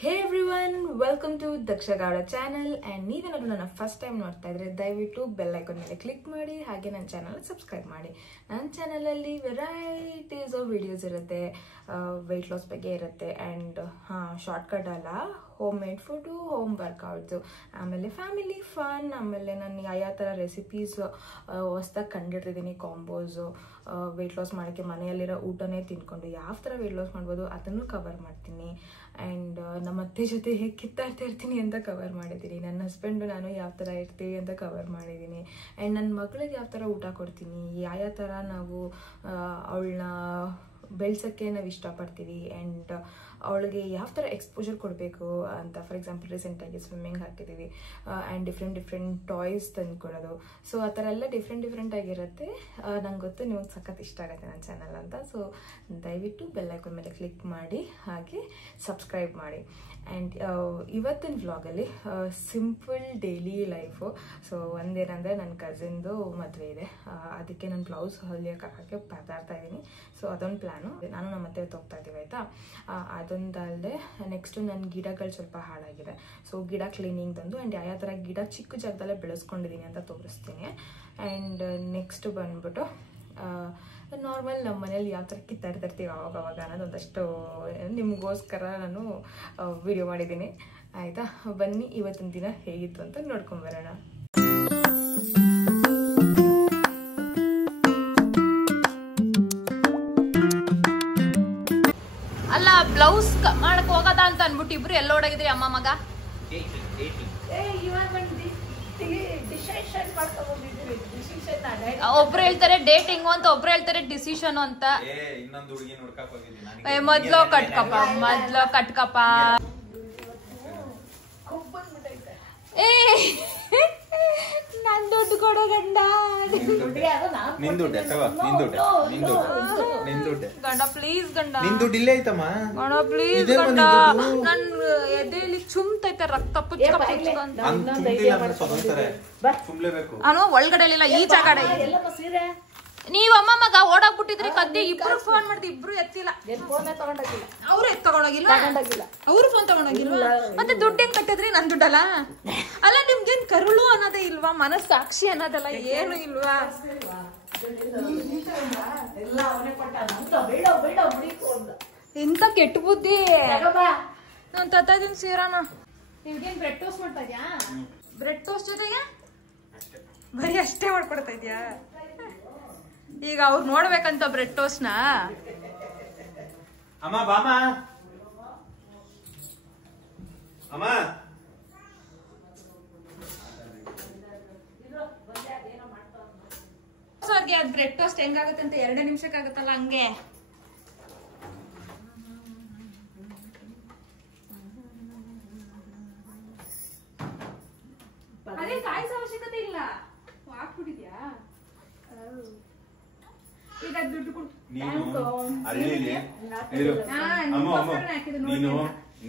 Hey everyone, welcome to Daksha Gowda channel and ನೀವೇನಾದರೂ ನನ್ನ first time ನೋಡ್ತಾ ಇದ್ರೆ ದಯವಿಟ್ಟು ಬೆಲ್ ಐಕಾನ್ ಮೇಲೆ ಕ್ಲಿಕ್ ಮಾಡಿ ಹಾಗೆ ನನ್ನ ಚಾನಲ್ ಸಬ್ಸ್ಕ್ರೈಬ್ ಮಾಡಿ. ನನ್ನ ಚಾನಲಲ್ಲಿ ವೆರೈಟೀಸ್ ಆಫ್ ವಿಡಿಯೋಸ್ ಇರುತ್ತೆ, ವೆಯ್ಟ್ ಲಾಸ್ ಬಗ್ಗೆ ಇರುತ್ತೆ ಆ್ಯಂಡ್ ಶಾರ್ಟ್ಕಟ್ ಅಲ್ಲ, home made food, home workouts, ಆಮೇಲೆ ಫ್ಯಾಮಿಲಿ ಫನ್, ಆಮೇಲೆ ನಾನು ಯಾವ ಥರ ರೆಸಿಪೀಸ್ ಹೊಸ್ದಾಗಿ ಕಂಡಿಡ್ತಿದ್ದೀನಿ, ಕಾಂಬೋಸು, ವೆಯ್ಟ್ ಲಾಸ್ ಮಾಡೋಕ್ಕೆ ಮನೆಯಲ್ಲಿರೋ ಊಟನೇ ತಿನ್ಕೊಂಡು ಯಾವ ಥರ ವೆಯ್ಟ್ ಲಾಸ್ ಮಾಡ್ಬೋದು ಅದನ್ನು ಕವರ್ ಮಾಡ್ತೀನಿ. ಆ್ಯಂಡ್ ನಮ್ಮ ಅತ್ತೆ ಜೊತೆ ಹೇಗೆ ಕಿತ್ತಾಡ್ತಾ ಇರ್ತೀನಿ ಅಂತ ಕವರ್ ಮಾಡಿದ್ದೀನಿ. ನನ್ನ ಹಸ್ಬೆಂಡು ನಾನು ಯಾವ ಥರ ಇರ್ತೀವಿ ಅಂತ ಕವರ್ ಮಾಡಿದ್ದೀನಿ. ಆ್ಯಂಡ್ ನನ್ನ ಮಗಳಿಗೆ ಯಾವ ಥರ ಊಟ ಕೊಡ್ತೀನಿ, ಯಾವ ಥರ ನಾವು ಅವಳನ್ನ ಬೆಳ್ಸೋಕ್ಕೆ ನಾವು ಇಷ್ಟಪಡ್ತೀವಿ ಆ್ಯಂಡ್ ಅವಳಿಗೆ ಯಾವ ಥರ ಎಕ್ಸ್ಪೋಜರ್ ಕೊಡಬೇಕು ಅಂತ. ಫಾರ್ ಎಕ್ಸಾಂಪಲ್ ರೀಸೆಂಟಾಗಿ ಸ್ವಿಮ್ಮಿಂಗ್ ಹಾಕಿದ್ದೀವಿ ಆ್ಯಂಡ್ ಡಿಫ್ರೆಂಟ್ ಟಾಯ್ಸ್ ತಂದು ಕೊಡೋದು. ಸೊ ಆ ಥರ ಎಲ್ಲ ಡಿಫ್ರೆಂಟ್ ಆಗಿರುತ್ತೆ. ನಂಗೆ ಗೊತ್ತು ನಿಮಗೆ ಸಖತ್ ಇಷ್ಟ ಆಗುತ್ತೆ ನನ್ನ ಚಾನಲ್ ಅಂತ. ಸೊ ದಯವಿಟ್ಟು ಬೆಲ್ ಐಕಾನ್ ಮೇಲೆ ಕ್ಲಿಕ್ ಮಾಡಿ ಹಾಗೆ ಸಬ್ಸ್ಕ್ರೈಬ್ ಮಾಡಿ. ಆ್ಯಂಡ್ ಇವತ್ತಿನ ವ್ಲಾಗಲ್ಲಿ ಸಿಂಪಲ್ ಡೈಲಿ ಲೈಫು. ಸೊ ಒಂದೇನಂದರೆ ನನ್ನ ಕಸಿನ್ದು ಮದುವೆ ಇದೆ, ಅದಕ್ಕೆ ನಾನು ಬ್ಲೌಸ್ ಹೊಲಿಯೋಕ್ಕೆ ಪದಾರ್ಥ ಇದ್ದೀನಿ. ಸೊ ಅದೊಂದು ಪ್ಲ್ಯಾನು. ನಾನು ನಮ್ಮ ಮತ್ತೆ ಹೋಗ್ತಾ ಇದ್ದೀವಿ ಆಯಿತಾ. ಅದೊಂದಲ್ಲದೆ ನೆಕ್ಸ್ಟು ನನ್ನ ಗಿಡಗಳು ಸ್ವಲ್ಪ ಹಾಳಾಗಿದೆ. ಸೊ ಗಿಡ ಕ್ಲೀನಿಂಗ್ ತಂದು ಆ್ಯಂಡ್ ಯಾವ ಥರ ಗಿಡ ಚಿಕ್ಕ ಜಾಗದಲ್ಲೇ ಬೆಳೆಸ್ಕೊಂಡಿದ್ದೀನಿ ಅಂತ ತೋರಿಸ್ತೀನಿ. ಆ್ಯಂಡ್ ನೆಕ್ಸ್ಟ್ ಬಂದ್ಬಿಟ್ಟು ನಾರ್ಮಲ್ ನಮ್ಮ ಮನೇಲಿ ಯಾವ ಥರ ಕಿತ್ತಾಡ್ತಿರ್ತೀವಿ ಅವಾಗ ಅನ್ನೋದು ಒಂದಷ್ಟು ನಿಮಗೋಸ್ಕರ ನಾನು ವಿಡಿಯೋ ಮಾಡಿದ್ದೀನಿ ಆಯಿತಾ. ಬನ್ನಿ ಇವತ್ತಿನ ದಿನ ಹೇಗಿತ್ತು ಅಂತ ನೋಡ್ಕೊಂಬರೋಣ. ಅಲ್ಲ ಬ್ಲೌಸ್ ಮಾಡಕ್ ಹೋಗದ ಅಂತ ಅನ್ಬಿಟ್ಟು ಇಬ್ರು ಎಲ್ಲ ಓಡಾಗಿದ್ರಿ ಅಮ್ಮ ಮಗ. ಒಬ್ರು ಹೇಳ್ತಾರೆ ಡೇಟಿಂಗ್ ಅಂತ, ಒಬ್ರು ಹೇಳ್ತಾರೆ ಡಿಸಿಷನ್ ಅಂತ. ಮೊದ್ಲು ಕಟ್ಕಪ್ಪ ಏ ನನ್ ದುಡ್ಡು ಕೊಡೋ ಗಂಡ ಗಂಡ ಪ್ಲೀಸ್ ಗಂಡ ಗಂಡ ಪ್ಲೀಸ್ ಗಂಡ. ನನ್ ಎದೆಯಲ್ಲಿ ಚುಮ್ತೈತೆ ರಕ್ತ ಅನು ಒಳಗಡೆ ಈ ಜಾಗಡೆ. ನೀವ್ ಅಮ್ಮ ಮಗ ಓಡಾಗ್ಬಿಟ್ಟಿದ್ರಿ ಕದ್ದಿ. ಇಬ್ರು ಫೋನ್ ಮಾಡಿದ್ರಿ, ಇಬ್ರು ಎತ್ತಿಲ್ಲ. ಅವ್ರು ತಗೊಂಡೋಗಿಲ್ಲ, ಅವ್ರು ಫೋನ್ ತಗೊಂಡೋಗಿಲ್ವಾ? ಮತ್ತೆ ದುಡ್ಡು ಹೆಂಗ್ ಕಟ್ಟಿದ್ರಿ? ನನ್ ದುಡ್ಡಲ್ಲ ಅಲ್ಲ. ನಿಮ್ಗೇನ್ ಕರುಳು ಅನ್ನೋದೇ ಇಲ್ವಾ? ಮನಸ್ಸಾಕ್ಷಿ ಅನ್ನೋದಲ್ಲ ಏನು ಇಲ್ವಾ? ಎಂತ ಕೆಟ್ಟ ಬುದ್ಧಿ. ನಾನ್ ತತ್ತಾ ಇದೀನಿ ಸೀರಾನ. ನಿಮ್ಗೇನ್ ಬ್ರೆಡ್ ಟೋಸ್ಟ್ ಮಾಡ್ತಾ ಇದ್ಯಾ? ಬ್ರೆಡ್ ಟೋಸ್ಟ್ ಜೊತೆಗೆ ಬರೀ ಅಷ್ಟೇ ಮಾಡ್ಕೊಡ್ತಾ ಇದ್ಯಾ? ಈಗ ಅವ್ರು ನೋಡ್ಬೇಕಂತ ಬ್ರೆಡ್ ಟೋಸ್ಟ್ ನ. ಅಮ್ಮ ಬಾಮ ಅಮ್ಮ ಅವ್ರಿಗೆ ಅದ್ ಬ್ರೆಡ್ ಟೋಸ್ಟ್ ಹೆಂಗಾಗುತ್ತೆ ಅಂತ 2 ನಿಮಿಷಕ್ಕಾಗತ್ತಲ್ಲ ಹಂಗೆ. ಅದೇ ಕಾಯಿಸೋ ಅವಶ್ಯಕತೆ ಇಲ್ಲ, ಹಾಕ್ಬಿಟ್ಟಿದ್ಯಾ? ಈಗ ದುಡ್ಡು ಕೊಡು.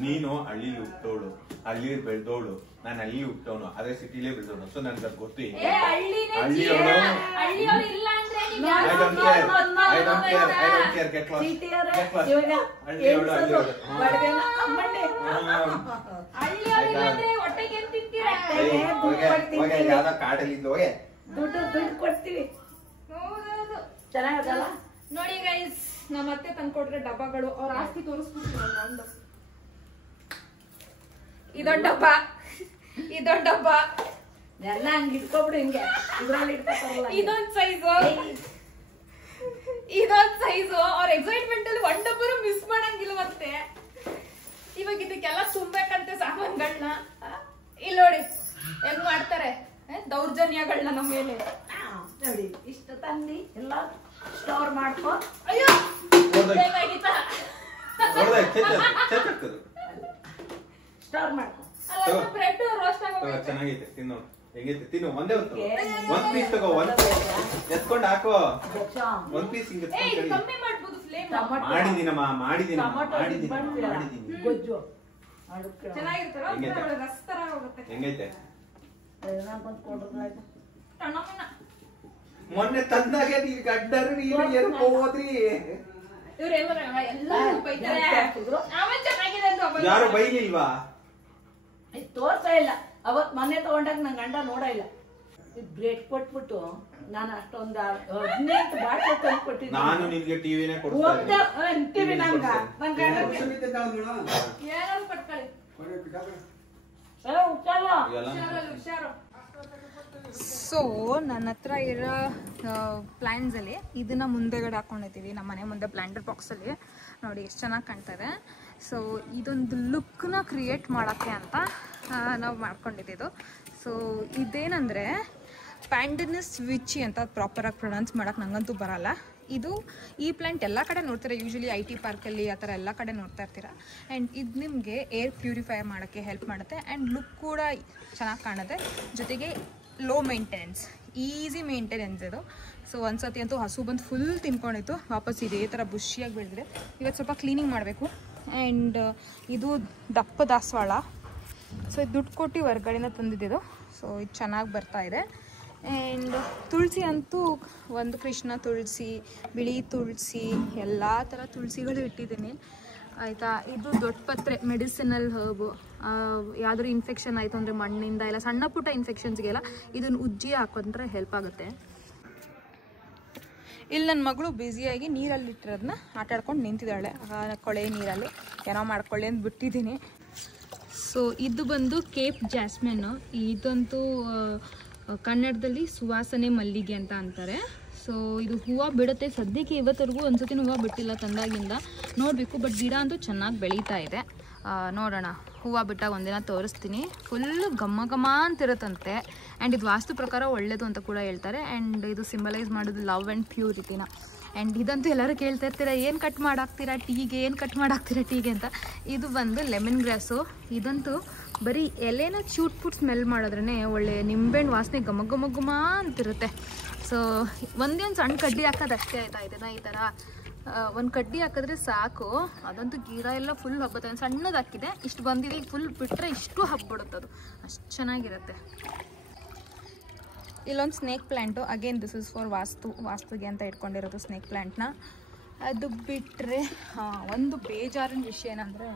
ನೀನು ಹಳ್ಳಿಲಿ ಹುಟ್ಟೋಳು, ಹಳ್ಳಿ ಬೆಳ್ದೋಳು, ನಾನು ಹಳ್ಳಿ ಹುಟ್ಟವನು, ಅದೇ ಸಿಟಿಲೇ ಬೆಳ್ದೋಳು. ಸೊ ನನ್ಗೆ ಗೊತ್ತು ಯಾವ್ದೋ ಕಾಡಲ್ಲಿದ್ದು ಹೋಗಿ ದುಡ್ಡು ಕೊಡ್ತೀವಿ. ಚೆನ್ನಾಗಲ್ಲ ನೋಡಿ ಗೈಸ್, ನಮ್ಮ ಅತ್ತೆ ತಂದ್ಕೊಟ್ರೆ ಡಬ್ಬಗಳು. ಅವ್ರ ಆಸ್ತಿ ತೋರಿಸ್ಬಿಟ್ಟು ಇದೊಂದು ಡಬ್ಬ ಎಲ್ಲ ಹಂಗ ಇಟ್ಕೊಬಿಡು. ಹಿಂಗೆ ಇದ್ರಲ್ಲಿ ಇಟ್ಕೊತಾರಲ್ಲ, ಇದೊಂದ್ ಸೈಜು. ಅವ್ರ ಎಕ್ಸೈಟ್ಮೆಂಟ್ ಅಲ್ಲಿ ಒಂದ್ ಡಬ್ಬರು ಮಿಸ್ ಮಾಡಂಗಿಲ್ಲ. ಮತ್ತೆ ಇವಾಗ ಇದಕ್ಕೆಲ್ಲ ತುಂಬಬೇಕಂತೆ ಸಾಮಾನ್ಗಳನ್ನ. ಇಲ್ಲಿ ನೋಡಿ ಹೆಂಗ್ ಮಾಡ್ತಾರೆ ದೌರ್ಜನ್ಯಗಳನ್ನ ನಮ್ಮ ಮೇಲೆ. ನೋಡಿ ಇಷ್ಟ ತಂದಿ ಎಲ್ಲ ಸ್ಟೋರ್ ಮಾಡ್ಕೊ. ಅಯ್ಯೋ ಸ್ಟೋರ್ ಮಾಡ್ಕೊ. ಬ್ರೆಡ್ ರೋಸ್ಟ್ ಚೆನ್ನಾಗೈತೆ, ತಿನ್ನು. ಹೆಂಗೈತೆ ತಿನ್ನು. ಒಂದೇ ಹೊತ್ತು ಒಂದ್ ಪೀಸ್ ತಗೋ, ಎತ್ಕೊಂಡು ಹಾಕೋ. ಒಂದ್ ಪೀಸ್ ಹಿಂಗೆ ಕಮ್ಮಿ ಮಾಡ್ಬೋದು ಫ್ಲೇಮ್. ಮಾಡಿದೀನಮ್ಮ, ಮಾಡಿದೀನಿ. ಗೊಜ್ಜು ಚೆನ್ನಾಗಿರ್ತಾರ, ರಸ್ ತರ ಹೋಗುತ್ತೆ. ಹೆಂಗೈತೆ? ಟಣಮನ ಮೊನ್ನೆ ತಂದಾಗ ನೀವ್ ಗಡ್ಡರು ನೀರು ಹೋದ್ರಿ. ಇವ್ರೆಲ್ಲ ಎಲ್ಲ ಬೈತಾರೆ. ಆಮೇಲೆ ಚೆನ್ನಾಗಿದೆ ಅಂತ ಯಾರು ಬೈಲಿಲ್ವಾ? ತೋರ್ಸೇ ಇಲ್ಲ. ಅವತ್ ಮನೆ ತಗೊಂಡಾಗ ನನ್ ಗಂಡ ನೋಡ ಇಲ್ಲ. ಬ್ರೇಕ್ ಕೊಟ್ಬಿಟ್ಟು ನಾನು ಅಷ್ಟೊಂದು 15 ಬಾಟ್ಲಿ ತಂದು ಕೊಟ್ಟಿದ್ದೆ. ನಾನು ನಿಮ್ಗೆ ಟಿವಿನೇ ಕೊಡ್ತೀನಿ. ಟಿವಿ ನಂಗ ನನ್ ಗಂಡ ಏನಾದ್ರು ಕಟ್ಕೊಳ್ಳಿ. ಹುಷಾರು. ಸೊ ನನ್ನ ಹತ್ರ ಇರೋ ಪ್ಲ್ಯಾಂಟ್ಸಲ್ಲಿ ಇದನ್ನು ಮುಂದೆಗಡೆ ಹಾಕ್ಕೊಂಡಿದ್ದೀವಿ ನಮ್ಮ ಮನೆ ಮುಂದೆ ಪ್ಲ್ಯಾಂಟರ್ ಬಾಕ್ಸಲ್ಲಿ. ನೋಡಿ ಎಷ್ಟು ಚೆನ್ನಾಗಿ ಕಾಣ್ತದೆ. ಸೊ ಇದೊಂದು ಲುಕ್ನ ಕ್ರಿಯೇಟ್ ಮಾಡೋಕ್ಕೆ ಅಂತ ನಾವು ಮಾಡ್ಕೊಂಡಿದ್ದು. ಸೊ ಇದೇನಂದರೆ ಪ್ಯಾಂಡನಸ್ ವಿಚಿ ಅಂತ ಪ್ರಾಪರಾಗಿ ಪ್ರೊನೌನ್ಸ್ ಮಾಡೋಕ್ಕೆ ನನಗಂತೂ ಬರಲ್ಲ. ಇದು ಈ ಪ್ಲ್ಯಾಂಟ್ ಎಲ್ಲ ಕಡೆ ನೋಡ್ತೀರಾ, ಯೂಶ್ವಲಿ IT ಪಾರ್ಕಲ್ಲಿ ಆ ಥರ ಎಲ್ಲ ಕಡೆ ನೋಡ್ತಾ ಇರ್ತೀರಾ. ಆ್ಯಂಡ್ ಇದು ನಿಮಗೆ ಏರ್ ಪ್ಯೂರಿಫೈ ಮಾಡೋಕ್ಕೆ ಹೆಲ್ಪ್ ಮಾಡುತ್ತೆ ಆ್ಯಂಡ್ ಲುಕ್ ಕೂಡ ಚೆನ್ನಾಗಿ ಕಾಣುತ್ತೆ. ಜೊತೆಗೆ ಲೋ ಮೇಂಟೆನೆನ್ಸ್, ಈಸಿ ಮೇಂಟೆನೆನ್ಸ್ ಇದು. ಸೊ ಒಂದ್ಸತಿ ಅಂತೂ ಹಸು ಬಂದು ಫುಲ್ ತಿನ್ಕೊಂಡಿತ್ತು, ವಾಪಸ್ ಇದೇ ಥರ ಬುಷಿಯಾಗಿ ಬೆಳೆದಿದೆ. ಇವತ್ತು ಸ್ವಲ್ಪ ಕ್ಲೀನಿಂಗ್ ಮಾಡಬೇಕು. ಆ್ಯಂಡ್ ಇದು ದಪ್ಪ ದಾಸವಾಳ. ಸೊ ಇದು ದುಡ್ಡು ಕೊಟ್ಟು ಹೊರ್ಗಡೆಯಿಂದ ತಂದಿದ್ದು. ಸೊ ಇದು ಚೆನ್ನಾಗಿ ಬರ್ತಾಯಿದೆ. ಆ್ಯಂಡ್ ತುಳಸಿ ಅಂತೂ ಒಂದು ಕೃಷ್ಣ ತುಳಸಿ, ಬಿಳಿ ತುಳಸಿ, ಎಲ್ಲ ಥರ ತುಳಸಿಗಳು ಇಟ್ಟಿದ್ದೀನಿ ಆಯಿತಾ. ಇದು ದೊಡ್ಡ ಪತ್ರೆ, ಮೆಡಿಸಿನಲ್ ಹರ್ಬು. ಯಾವ್ದಾದ್ರು ಇನ್ಫೆಕ್ಷನ್ ಆಯಿತು ಅಂದರೆ ಮಣ್ಣಿಂದ ಎಲ್ಲ ಸಣ್ಣ ಪುಟ್ಟ ಇನ್ಫೆಕ್ಷನ್ಸ್ಗೆಲ್ಲ ಇದನ್ನು ಉಜ್ಜಿ ಹಾಕೊಂಡ್ರೆ ಹೆಲ್ಪ್ ಆಗುತ್ತೆ. ಇಲ್ಲಿ ನನ್ನ ಮಗಳು ಬ್ಯುಸಿಯಾಗಿ ನೀರಲ್ಲಿ ಇಟ್ಟಿರೋದನ್ನ ಆಟ ಆಡ್ಕೊಂಡು ನಿಂತಿದ್ದಾಳೆ. ಕೊಳೆ ನೀರಲ್ಲಿ ಏನೋ ಮಾಡ್ಕೊಳ್ಳಿ ಅಂತ ಬಿಟ್ಟಿದ್ದೀನಿ. ಸೊ ಇದು ಬಂದು ಕೇಪ್ ಜಾಸ್ಮಿನ್ನು. ಇದಂತೂ ಕನ್ನಡದಲ್ಲಿ ಸುವಾಸನೆ ಮಲ್ಲಿಗೆ ಅಂತ ಅಂತಾರೆ. ಸೊ ಇದು ಹೂವು ಬಿಡುತ್ತೆ. ಸದ್ಯಕ್ಕೆ ಇವತ್ತರೆಗೂ ಒಂದ್ಸತಿ ಹೂವು ಬಿಟ್ಟಿಲ್ಲ ತಂದಾಗಿಂದ, ನೋಡಬೇಕು. ಬಟ್ ಗಿಡ ಅಂತೂ ಚೆನ್ನಾಗಿ ಬೆಳೀತಾ ಇದೆ. ನೋಡೋಣ, ಹೂವು ಬಿಟ್ಟಾಗ ಒಂದಿನ ತೋರಿಸ್ತೀನಿ. ಫುಲ್ಲು ಘಮ ಘಮ ಅಂತಿರುತ್ತಂತೆ. ಆ್ಯಂಡ್ ಇದು ವಾಸ್ತು ಪ್ರಕಾರ ಒಳ್ಳೆಯದು ಅಂತ ಕೂಡ ಹೇಳ್ತಾರೆ. ಆ್ಯಂಡ್ ಇದು ಸಿಂಬಲೈಸ್ ಮಾಡೋದು ಲವ್ ಆ್ಯಂಡ್ ಪ್ಯೂರಿಟಿನ. ಆ್ಯಂಡ್ ಇದಂತೂ ಎಲ್ಲರೂ ಕೇಳ್ತಾ ಇರ್ತೀರ, ಏನು ಕಟ್ ಮಾಡಾಕ್ತೀರಾ ಟೀಗೆ, ಏನು ಕಟ್ ಮಾಡಾಕ್ತೀರಾ ಟೀಗೆ ಅಂತ. ಇದು ಬಂದು ಲೆಮನ್ ಗ್ರಾಸು. ಇದಂತೂ ಬರೀ ಎಲೆನ ಚೂಟ್ಪುಟ್ ಸ್ಮೆಲ್ ಮಾಡಿದ್ರೇ ಒಳ್ಳೆ ನಿಂಬೆಹಣ್ಣು ವಾಸನೆ ಘಮ ಘಮ ಘಮ ಅಂತಿರುತ್ತೆ. ಸೊ ಒಂದೇ ಒಂದು ಸಣ್ಣ ಕಡ್ಡಿ ಹಾಕೋದು ಅಷ್ಟೇ ಆಯಿತಾ. ಇದನ್ನು ಈ ಥರ ಒಂದು ಕಡ್ಡಿ ಹಾಕಿದ್ರೆ ಸಾಕು, ಅದಂತೂ ಗಿಡ ಎಲ್ಲ ಫುಲ್ ಹಬ್ಬತ್ತೆ. ಒಂದು ಸಣ್ಣದು ಹಾಕಿದೆ, ಇಷ್ಟು ಬಂದಿದೆ. ಈಗ ಫುಲ್ ಬಿಟ್ಟರೆ ಇಷ್ಟು ಹಬ್ಬಿಡುತ್ತೆ, ಅದು ಅಷ್ಟು ಚೆನ್ನಾಗಿರುತ್ತೆ. ಇಲ್ಲೊಂದು snake plant. Again this is for ವಾಸ್ತುಗೆ ಅಂತ ಇಟ್ಕೊಂಡಿರೋದು ಸ್ನೇಕ್ ಪ್ಲ್ಯಾಂಟ್ನ. ಅದು ಬಿಟ್ಟರೆ ಒಂದು ಬೇಜಾರಿನ ವಿಷಯ ಏನಂದರೆ,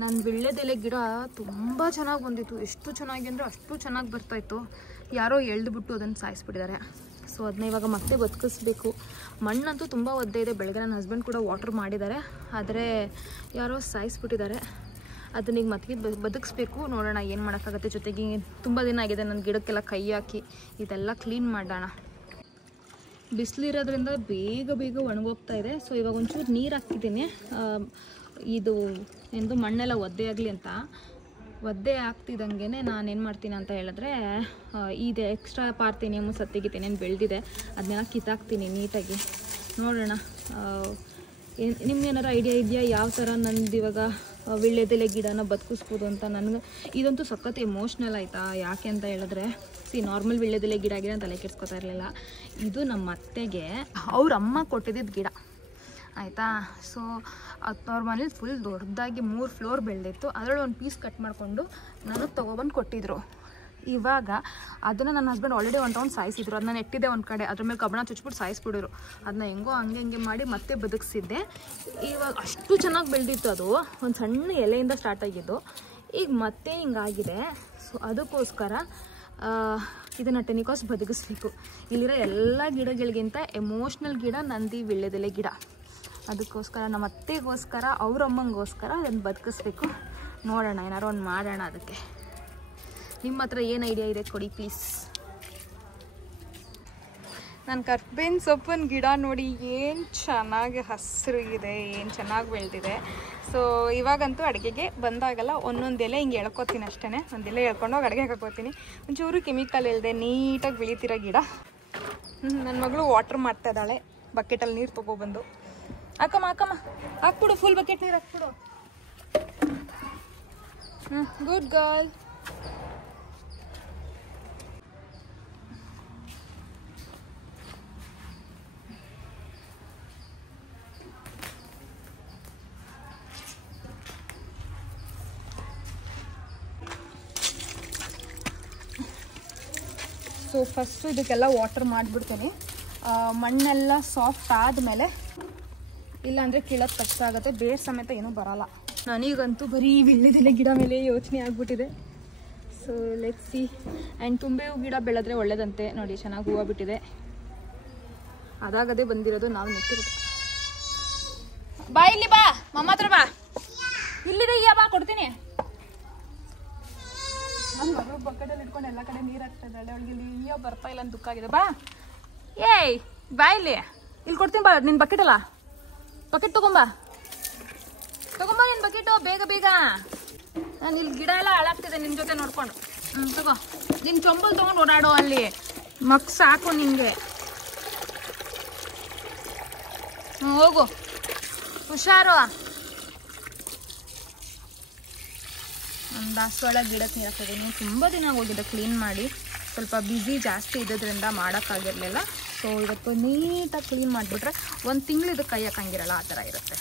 ನನ್ನ ವೀಳ್ಯದೆಲೆ ಗಿಡ ತುಂಬ ಚೆನ್ನಾಗಿ ಬಂದಿತ್ತು. ಎಷ್ಟು ಚೆನ್ನಾಗಿ ಅಂದರೆ ಅಷ್ಟು ಚೆನ್ನಾಗಿ ಬರ್ತಾಯಿತ್ತು. ಯಾರೋ ಎಳೆದುಬಿಟ್ಟು ಅದನ್ನು ಸಾಯಿಸ್ಬಿಟ್ಟಿದ್ದಾರೆ. ಸೊ ಅದನ್ನ ಇವಾಗ ಮತ್ತೆ ಬದುಕಿಸ್ಬೇಕು. ಮಣ್ಣಂತೂ ತುಂಬ ಒದ್ದೆ ಇದೆ. ಬೆಳಗ್ಗೆ ನನ್ನ ಹಸ್ಬೆಂಡ್ ಕೂಡ ವಾಟ್ರ್ ಮಾಡಿದ್ದಾರೆ, ಆದರೆ ಯಾರೋ ಸಾಯಿಸ್ಬಿಟ್ಟಿದ್ದಾರೆ. ಅದನ್ನ ಈಗ ಮತ್ತೆ ಬದುಕಿಸ್ಬೇಕು. ನೋಡೋಣ ಏನು ಮಾಡೋಕ್ಕಾಗತ್ತೆ. ಜೊತೆಗೆ ತುಂಬ ದಿನ ಆಗಿದೆ ನನ್ನ ಗಿಡಕ್ಕೆಲ್ಲ ಕೈ ಹಾಕಿ ಇದೆಲ್ಲ ಕ್ಲೀನ್ ಮಾಡೋಣ. ಬಿಸಿಲಿರೋದ್ರಿಂದ ಬೇಗ ಬೇಗ ಒಣಗೋಗ್ತಾ ಇದೆ. ಸೊ ಇವಾಗ ಒಂಚೂರು ನೀರು ಹಾಕ್ತಿದ್ದೀನಿ. ಇದು ಎಂದು ಮಣ್ಣೆಲ್ಲ ಒದ್ದೆ ಆಗಲಿ ಅಂತ. ಒದ್ದೆ ಆಗ್ತಿದ್ದಂಗೆ ನಾನೇನು ಮಾಡ್ತೀನಿ ಅಂತ ಹೇಳಿದ್ರೆ, ಇದು ಎಕ್ಸ್ಟ್ರಾ ಪಾರ್ಥೇನಿಯಮ್ಮು ಸತ್ತಿಗಿತ್ತೇನೇನು ಬೆಳೆದಿದೆ ಅದನ್ನೆಲ್ಲ ಕಿತ್ತಾಕ್ತೀನಿ ನೀಟಾಗಿ. ನೋಡೋಣ ನಿಮ್ಗೇನಾರು ಐಡಿಯಾ ಇದೆಯಾ ಯಾವ ಥರ ನಂದು ಇವಾಗ ವೀಳ್ಯದೆಲೆ ಗಿಡನ ಬದುಕಿಸ್ಬೋದು ಅಂತ. ನನಗೆ ಇದಂತೂ ಸಖತ್ ಎಮೋಷ್ನಲ್ ಆಯಿತಾ. ಯಾಕೆ ಅಂತ ಹೇಳಿದ್ರೆ, ನಾರ್ಮಲ್ ವೀಳ್ಯದೆಲೆ ಗಿಡ ಗಿಡ ತಲೆ ಕೆಡ್ಸ್ಕೊತಾ ಇರಲಿಲ್ಲ. ಇದು ನಮ್ಮ ಅತ್ತೆಗೆ ಅವ್ರ ಅಮ್ಮ ಕೊಟ್ಟಿದ್ದ ಗಿಡ ಆಯಿತಾ. ಸೊ ಅವ್ರ ಮನೇಲಿ ಫುಲ್ ದೊಡ್ಡದಾಗಿ 3 ಫ್ಲೋರ್ ಬೆಳೆದಿತ್ತು. ಅದರಲ್ಲಿ ಒಂದು ಪೀಸ್ ಕಟ್ ಮಾಡಿಕೊಂಡು ನನಗೆ ತೊಗೊಬಂದು ಕೊಟ್ಟಿದ್ರು. ಇವಾಗ ಅದನ್ನು ನನ್ನ ಹಸ್ಬೆಂಡ್ ಆಲ್ರೆಡಿ ಒಂದು ರೌಂಡ್ ಸಾಯಿಸಿದ್ರು. ಅದನ್ನ ನೆಟ್ಟಿದ್ದೆ ಒಂದು ಕಡೆ, ಅದ್ರ ಮೇಲೆ ಕಬ್ಬಣ ಚುಚ್ಬಿಟ್ಟು ಸಾಯಿಸ್ಬಿಡಿದ್ರು. ಅದನ್ನ ಹೆಂಗೋ ಹಂಗೆ ಮಾಡಿ ಮತ್ತೆ ಬದುಕಿಸಿದ್ದೆ. ಇವಾಗ ಅಷ್ಟು ಚೆನ್ನಾಗಿ ಬೆಳೆದಿತ್ತು. ಅದು ಒಂದು ಸಣ್ಣ ಎಲೆಯಿಂದ ಸ್ಟಾರ್ಟ್ ಆಗಿದ್ದು, ಈಗ ಮತ್ತೆ ಹಿಂಗಾಗಿದೆ. ಸೊ ಅದಕ್ಕೋಸ್ಕರ ಇದನ್ನು ಟೆನಿಕಾಸ್ ಬದುಕಿಸ್ಬೇಕು. ಇಲ್ಲಿರೋ ಎಲ್ಲ ಗಿಡಗಳಿಗಿಂತ ಎಮೋಷ್ನಲ್ ಗಿಡ ನಂದಿ ವೀಳ್ಯದೆಲೆ ಗಿಡ. ಅದಕ್ಕೋಸ್ಕರ ನಮ್ಮ ಅತ್ತೆಗೋಸ್ಕರ, ಅವ್ರ ಅಮ್ಮಂಗೋಸ್ಕರ ಅದನ್ನು ಬದುಕಿಸ್ಬೇಕು. ನೋಡೋಣ, ಏನಾರು ಒಂದು ಮಾಡೋಣ. ಅದಕ್ಕೆ ನಿಮ್ಮ ಹತ್ರ ಏನು ಐಡಿಯಾ ಇದೆ ಕೊಡಿ ಪ್ಲೀಸ್. ನನ್ನ ಕರ್ಬೇವಿನ ಸೊಪ್ಪಿನ ಗಿಡ ನೋಡಿ ಏನು ಚೆನ್ನಾಗಿ ಹಸಿರು ಇದೆ, ಏನು ಚೆನ್ನಾಗಿ ಬೆಳೆದಿದೆ. ಸೊ ಇವಾಗಂತೂ ಅಡುಗೆಗೆ ಬಂದಾಗಲ್ಲ ಒಂದೊಂದು ಎಲೆ ಹಿಂಗೆ ಎಳ್ಕೊತೀನಿ ಅಷ್ಟೇ. ಒಂದು ಎಲೆ ಎಳ್ಕೊಂಡೋಗಿ ಅಡುಗೆ ಹಾಕೋತೀನಿ. ಒಂಚೂರು ಕೆಮಿಕಲ್ ಇಲ್ಲದೆ ನೀಟಾಗಿ ಬೆಳೀತಿರೋ ಗಿಡ. ನನ್ನ ಮಗಳು ವಾಟ್ರ್ ಮಾಡ್ತಾ ಇದ್ದಾಳೆ. ಬಕೆಟಲ್ಲಿ ನೀರು ತೊಗೊಬಂದು ಹಾಕಮ್ಮ ಹಾಕ್ಬಿಡು. ಫುಲ್ ಬಕೆಟ್ ನೀರು ಹಾಕ್ಬಿಡು. Good girl. ಸೊ ಫಸ್ಟು ಇದಕ್ಕೆಲ್ಲ ವಾಟರ್ ಮಾಡಿಬಿಡ್ತೀನಿ. ಮಣ್ಣೆಲ್ಲ ಸಾಫ್ಟ್ ಆದಮೇಲೆ, ಇಲ್ಲಾಂದರೆ ಕೀಳೋದು ಕಷ್ಟ ಆಗುತ್ತೆ. ಬೇರೆ ಸಮೇತ ಏನೂ ಬರೋಲ್ಲ. ನನಗಂತೂ ಬರೀ ವೀಳ್ಯದೆಲೆ ಗಿಡ ಮೇಲೆ ಯೋಚನೆ ಆಗ್ಬಿಟ್ಟಿದೆ. So let's see. ಆ್ಯಂಡ್ ತುಂಬೆ ಹೂ ಗಿಡ ಬೆಳೆದ್ರೆ ಒಳ್ಳೇದಂತೆ. ನೋಡಿ ಚೆನ್ನಾಗಿ ಹೂವು ಬಿಟ್ಟಿದೆ. ಅದಾಗದೇ ಬಂದಿರೋದು, ನಾವು ನೆಟ್ಟಿರೋದು. ಬಾ ಇಲ್ಲಿ ಬಾ, ಮಮ್ಮ ಹತ್ರ ಬಾ. ಇಲ್ಲಿದೆ ಈಗ, ಬಾ ಕೊಡ್ತೀನಿ. ನನ್ನ ಮಗಳು ಬಕೆಟಲ್ಲಿ ಇಟ್ಕೊಂಡು ಎಲ್ಲ ಕಡೆ ನೀರು ಹಾಕ್ತಾ ಇದ್ದಾಳೆ. ಅವಳಿಗೆ ಇಲ್ಲಿ ಬರ್ತಾ ಇಲ್ಲ ಅಂತ ದುಃಖ ಆಗಿದೆ. ಬಾ ಏಯ್, ಬಾ ಇಲ್ಲಿ ಕೊಡ್ತೀನಿ. ಬಾ ನಿನ್ ಬಕೆಟ್ ಅಲ್ಲ, ಬಕೆಟ್ ತಗೊಂಬಾ ನಿನ್ ಬಕೆಟು ಬೇಗ ಬೇಗ. ನಾನು ಇಲ್ಲಿ ಗಿಡ ಎಲ್ಲ ಹಾಳಾಗ್ತಿದೆ ನಿನ್ ಜೊತೆ ನೋಡ್ಕೊಂಡು. ತಗೋ, ನಿನ್ ಚೊಂಬಲ್ ತಗೊಂಡು ಓಡಾಡೋ. ಅಲ್ಲಿ ಮಕ್ ಸಾಕು ನಿಂಗೆ. ಹೋಗು, ಹುಷಾರು. ಒಂದು ದಾಸವಾಳ ಗಿಡಕ್ಕೆ ನೀರು ಹಾಕಿದ್ದೀನಿ. ತುಂಬ ದಿನ ಹೋಗಿದೆ ಕ್ಲೀನ್ ಮಾಡಿ. ಸ್ವಲ್ಪ ಬ್ಯುಸಿ ಜಾಸ್ತಿ ಇದ್ದದ್ರಿಂದ ಮಾಡೋಕ್ಕಾಗಿರಲಿಲ್ಲ. ಸೊ ಇವತ್ತು ನೀಟಾಗಿ ಕ್ಲೀನ್ ಮಾಡಿಬಿಟ್ರೆ 1 ತಿಂಗಳು ಇದು ಕೈ ಹಾಕಂಗಿರಲ್ಲ, ಆ ಥರ ಇರುತ್ತೆ.